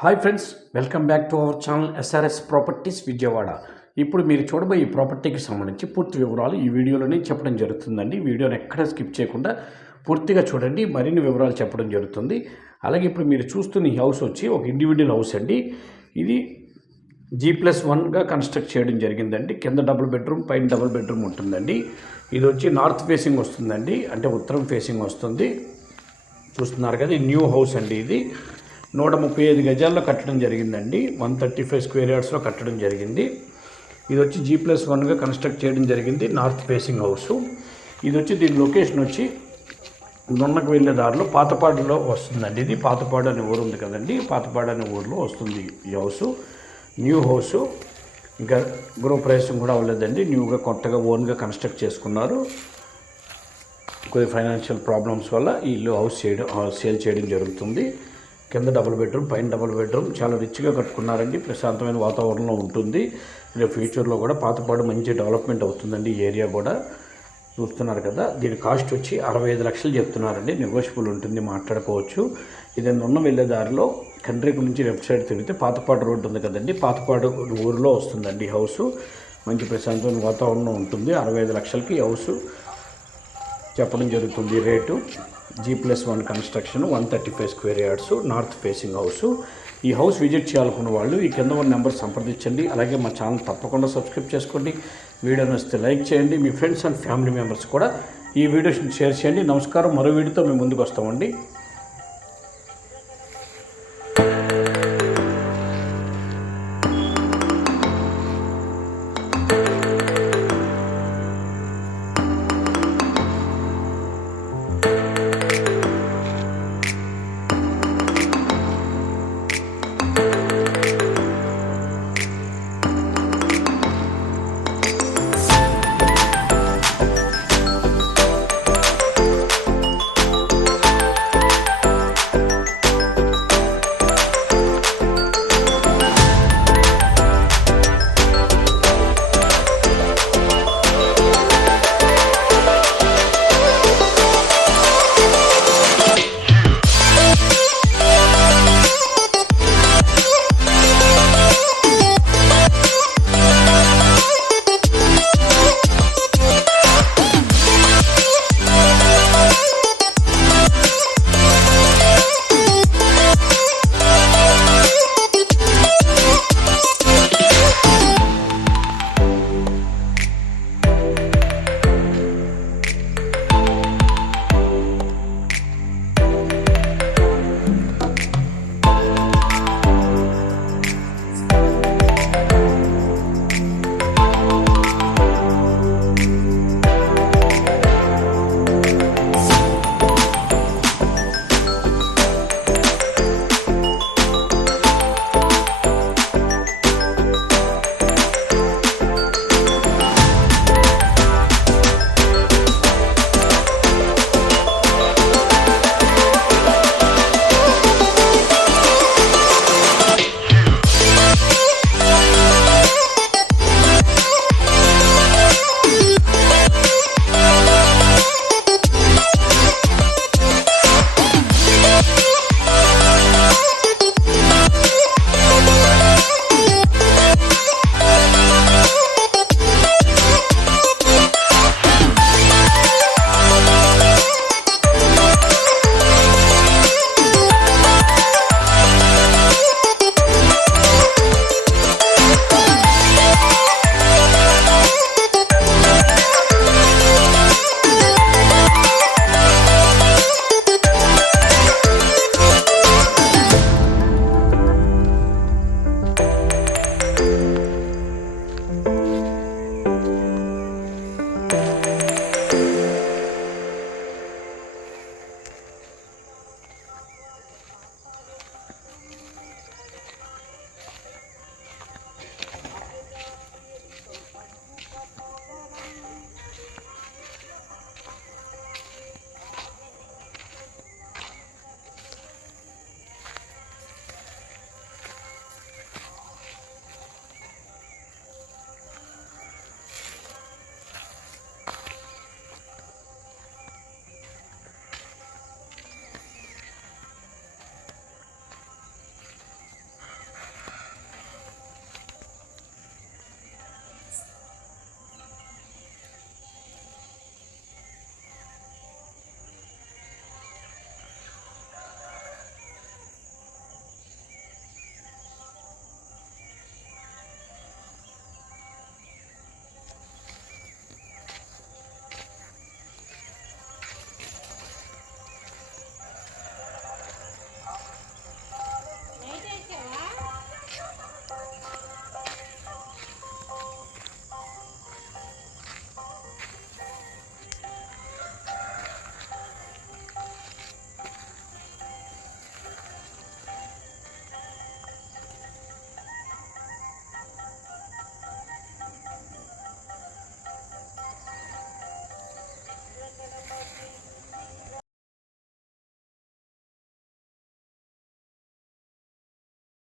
Hi friends, welcome back to our channel SRS properties Vijayawada. ఇప్పుడు మీరు చూడబోయే ఈ ప్రాపర్టీకి సంబంధించి పూర్తి వివరాలు ఈ వీడియోలోనే చెప్పడం జరుగుతుందండి. వీడియోని ఎక్కడ స్కిప్ చేయకుండా పూర్తిగా చూడండి, మరిన్ని వివరాలు చెప్పడం జరుగుతుంది. అలాగే ఇప్పుడు మీరు చూస్తున్న ఈ హౌస్ వచ్చి ఒక ఇండివిజువల్ హౌస్ అండి. ఇది G+1గా కన్స్ట్రక్ట్ చేయడం జరిగిందండి. కింద డబుల్ బెడ్రూమ్, పైన డబుల్ బెడ్రూమ్ ఉంటుందండి. ఇది వచ్చి నార్త్ ఫేసింగ్ వస్తుందండి, అంటే ఉత్తరం ఫేసింగ్ వస్తుంది. చూస్తున్నారు కదా, న్యూ హౌస్ అండి. ఇది 135 గజాల్లో కట్టడం జరిగిందండి. 135 స్క్వేర్ యార్డ్స్లో కట్టడం జరిగింది. ఇది వచ్చి G+1గా కన్స్ట్రక్ట్ చేయడం జరిగింది, నార్త్ ఫేసింగ్ హౌస్. ఇది వచ్చి దీని లొకేషన్ వచ్చి నొన్నకు వెళ్ళే దారిలో పాతపాడులో వస్తుందండి. ఇది పాతపాడు అనే ఊరు ఉంది కదండి, పాతపాడు అనే ఊరిలో వస్తుంది ఈ హౌస్. న్యూ హౌస్, ఇంకా గృహప్రవేశం కూడా అవ్వలేదండి. న్యూగా కొత్తగా ఓన్గా కన్స్ట్రక్ట్ చేసుకున్నారు. కొద్ది ఫైనాన్షియల్ ప్రాబ్లమ్స్ వల్ల ఈ ఇల్లు సేల్ చేయడం జరుగుతుంది. కింద డబుల్ బెడ్రూమ్, పైన డబుల్ బెడ్రూమ్, చాలా రిచ్గా కట్టుకున్నారండి. ప్రశాంతమైన వాతావరణంలో ఉంటుంది. రేపు ఫ్యూచర్లో కూడా పాతపాడు మంచి డెవలప్మెంట్ అవుతుందండి. ఈ ఏరియా కూడా చూస్తున్నారు కదా. దీని కాస్ట్ వచ్చి 65 లక్షలు చెప్తున్నారండి. నెగోషియబుల్ ఉంటుంది, మాట్లాడుకోవచ్చు. ఇది నున్న వెళ్ళే దారిలో కండ్రికి నుంచి లెఫ్ట్ సైడ్ తిరిగితే పాతపాడు రోడ్డు ఉంది కదండి, పాతపాడు ఊరిలో వస్తుందండి హౌస్. మంచి ప్రశాంతమైన వాతావరణం ఉంటుంది. 65 లక్షలకి హౌస్ చెప్పడం జరుగుతుంది rate. G+1 construction, 135 square yards, north facing house. ఈ హౌస్ విజిట్ చేయాలనుకున్న వాళ్ళు ఈ కింద ఉన్న నెంబర్ సంప్రదించండి. అలాగే మా ఛానల్ తప్పకుండా సబ్స్క్రైబ్ చేసుకోండి. వీడియో నచ్చితే లైక్ చేయండి. మీ ఫ్రెండ్స్ అండ్ ఫ్యామిలీ మెంబర్స్ కూడా ఈ వీడియోని షేర్ చేయండి. నమస్కారం, మరో వీడియోతో మేము ముందుకు వస్తామండి.